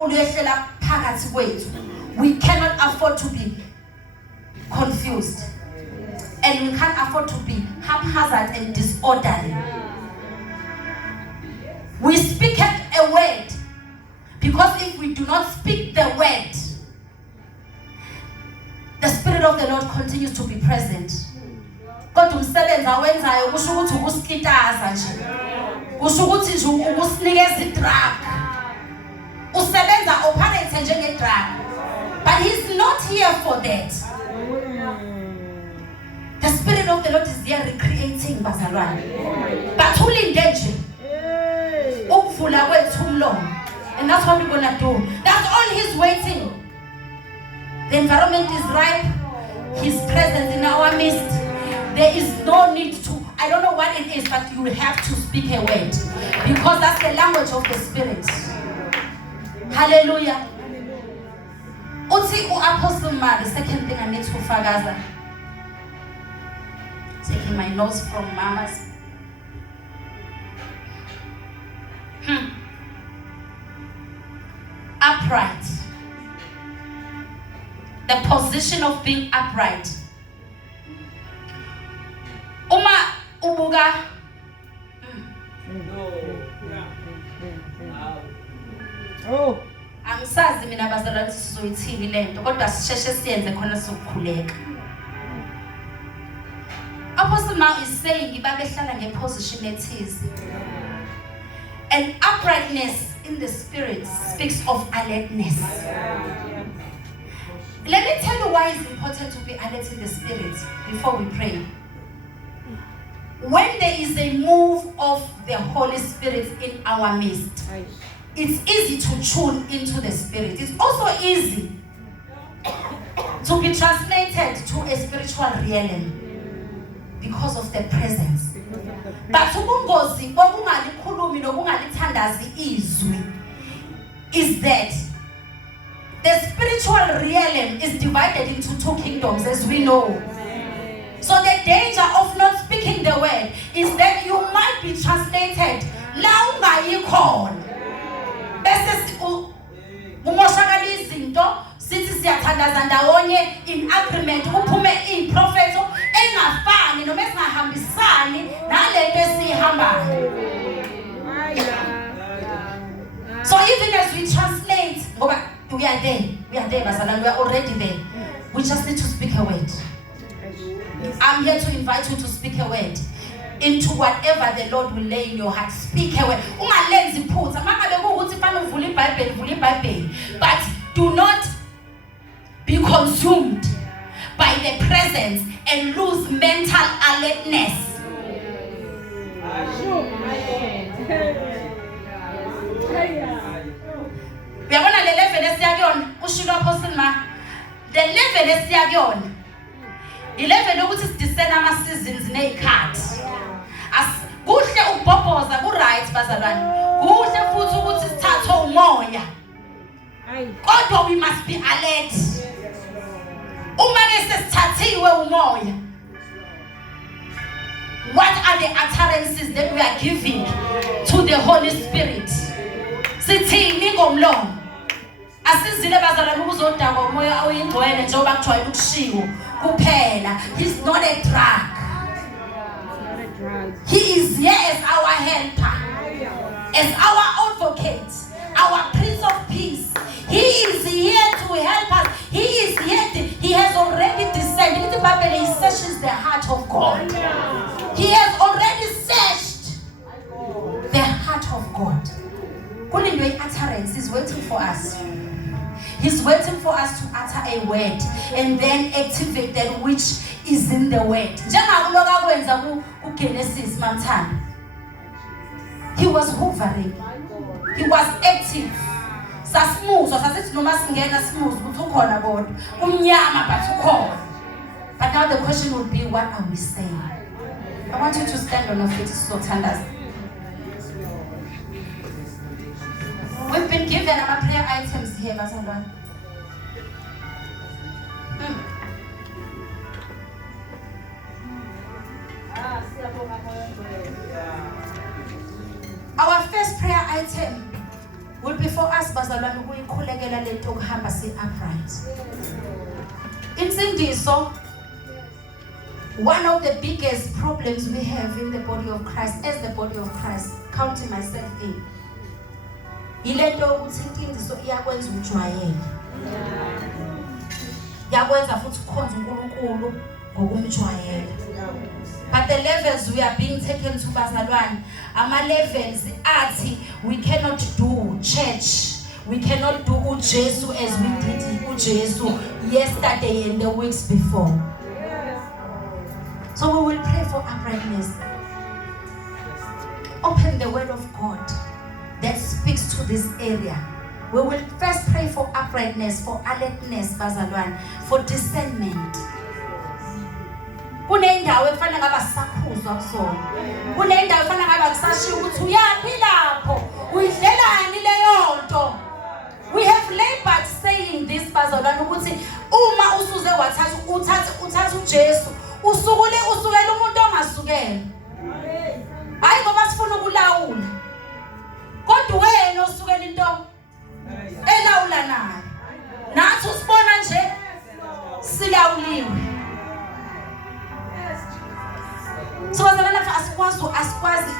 We cannot afford to be confused. And we can't afford to be haphazard and disorderly. We speak a word, because if we do not speak the word, the Spirit of the Lord continues to be present. Kodwa umsebenzi awenzayo kusho ukuthi ukusikitaza nje. Kusho ukuthi nje ukusinikeza idrug. Usebenza operate njenge drug. But he's not here for that. The Spirit of the Lord is here recreating bazalwane. But ulinde nje ukuvula kwethu umlomo. And that's what we're going to do. That's all he's waiting. The environment is ripe. His presence in our midst. There is no need to, I don't know what it is, but you have to speak a word. Because that's the language of the Spirit. Hallelujah. Uthi u-Apostle Ma, the second thing I need to fagaza. Taking my notes from Mama's. Upright. The position of being upright. Uma ubuga. Oh. Angisazi mina bazalwane sizoyithini lento kodwa sisheshe siyenze khona sokukhuleka. Apostle Ma is saying ibabehlala ngeposition ethize. And uprightness in the Spirit speaks of alertness. Let me tell you why it's important to be alert in the Spirit before we pray. When there is a move of the Holy Spirit in our midst, it's easy to tune into the Spirit. It's also easy to be translated to a spiritual realm because of the presence. But ubungozi bokungalikhulumi nokungalithandazi izwi is that the spiritual realm is divided into two kingdoms, as we know. So the danger of not speaking the word is that you might be translated la ungayikhona. Bese umoshakala izinto sithi siyathandaza ndawonye in agreement kuphume iprofeto engafani noma esingahambisani nalento esihambayo. So even as we translate, we are there, bazalwane, we are already there. We just need to speak a word. I'm here to invite you to speak a word into whatever the Lord will lay in your heart. Speak a word. Ungalenzi phutha. Mangabe ukuthi fana uvula iBhayibheli. But do not be consumed by the presence and lose mental alertness. Uyabona le level esiyakuyona ushilo Apostle Ma. The level esiyakuyona ilevel ukuthi sidiscern ama seasons nezikhathi. Kuhle ukubhobhoza ku right bazalwane. Kuhle futhi ukuthi sithathe umoya. Kodwa we must be alert. Uma ke sesithathiwe umoya, what are the utterances that we are giving to the Holy Spirit? Sithini ngomlomo? Asizile bazalwane ukuzodakwa umoya oyingcwele njengoba kujwayele ukushiwo kuphela. He's not a drug. He is here as our helper, as our advocate, our Prince of Peace. He is here to help us. He is here. He has already descended. In the Bible, he searches the heart of God. He has already searched the heart of God. Kulindwe utterance is waiting for us. He's waiting for us to utter a word and then activate that which is in the word. Njengakuloka kwenza kuGenesis mamthanda. He was hovering. He was active. Sasimuzwa sasithi noma singena simuzwa ukuthi ukhona kodwa umnyama but ukhona. But now the question would be, what are we saying? I want you to stand on your feet so tandaz. We've been given our prayer items here, bazalwane. Our first prayer item will be for us, bazalwane. bazalwane ukuyikhulekela lento okuhamba si-upright. Insindiso, one of the biggest problems we have in the body of Christ, as the body of Christ, counting myself in, ilento ukuthi insindiso iyakwenza ujwayele. Yakwenza futhi ukhonza uNkulunkulu ngokumjwayela. But the levels we are being taken to bazalwane, ama levels athi we cannot do church. We cannot do uJesu as we did uJesu yesterday and the weeks before. So we will pray for uprightness. Open the word of God that speaks to this area. We will first pray for uprightness, for alertness, bazalwane, for discernment. Kunendawo efanele ngaba sakhuzwa kusona. Kunendawo efanele ngaba kusashiya ukuthi uyapi lapho, uyidlelani leyo nto. We have labored saying this, bazalwane, ukuthi uma usuze uthatha uJesu, usukela umuntu ongasukela. Hayi ngoba sifuna ukulawula. Kodwa wena osukela into elawula nayo. Nathi usibona nje silawuliwe. So bazalwane, asikwazi